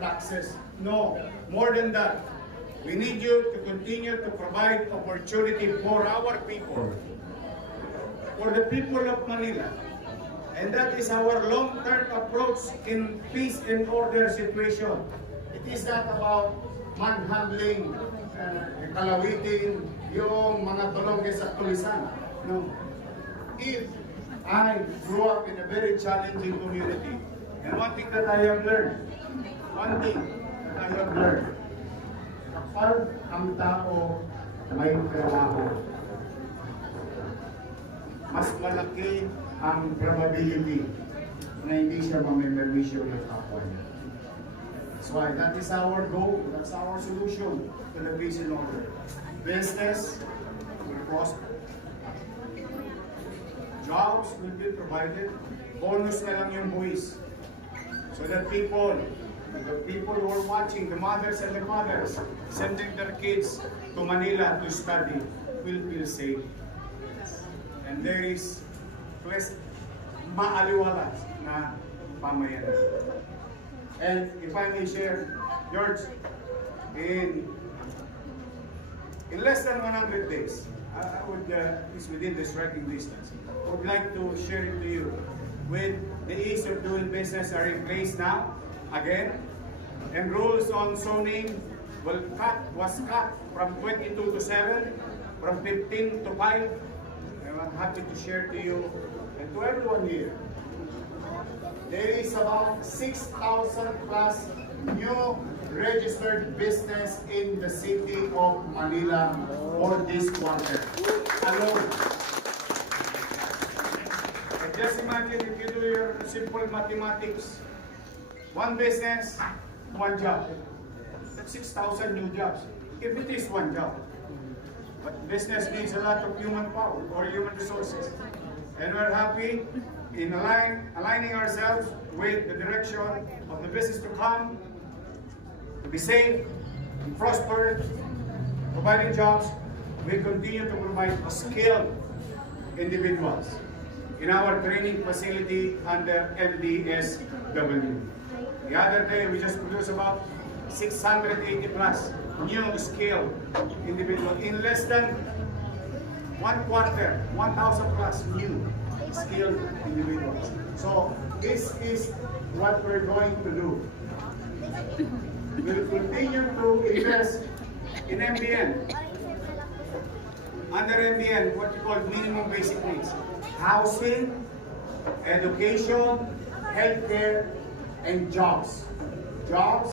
taxes. No, more than that. We need you to continue to provide opportunity for our people, for the people of Manila. And that is our long-term approach in peace and order situation. It is not about manhandling, kalawitin, yung mga tulongges at tulisan. No. If I grew up in a very challenging community, and one thing that I have learned, kapag ang tao may trabaho, mas malaki ang probability na hindi siya mamimerwisyo ng kapwa niya. That's why that is our goal, that's our solution to the peace and order. Business will prosper. Jobs will be provided. Bonus na lang yung buwis. So that the people who are watching, the mothers and the fathers, sending their kids to Manila to study, will feel safe. And there is maaliwalas na pamayanan. And if I may share, George, in less than 100 days, I would, is within the striking distance, I would like to share it to you. With the ease of doing business are in place now, again, and rules on zoning was cut from 22 to 7, from 15 to 5. I'm happy to share to you and to everyone here. There is about 6,000 plus new registered business in the city of Manila for this quarter alone. And just imagine if you do your simple mathematics, one business, one job. That's 6,000 new jobs. If it is one job. But business needs a lot of human power or human resources. And we're happy in aligning ourselves with the direction of the business to come, to be safe, and prosper, providing jobs. We continue to provide skilled individuals in our training facility under MDSW. The other day, we just produced about 680 plus new skilled individuals in less than one quarter, 1,000 plus new skilled individuals. So this is what we're going to do. We'll continue to invest in MBN. Under MBN, what we call minimum basic needs. Housing, education, healthcare, and jobs. Jobs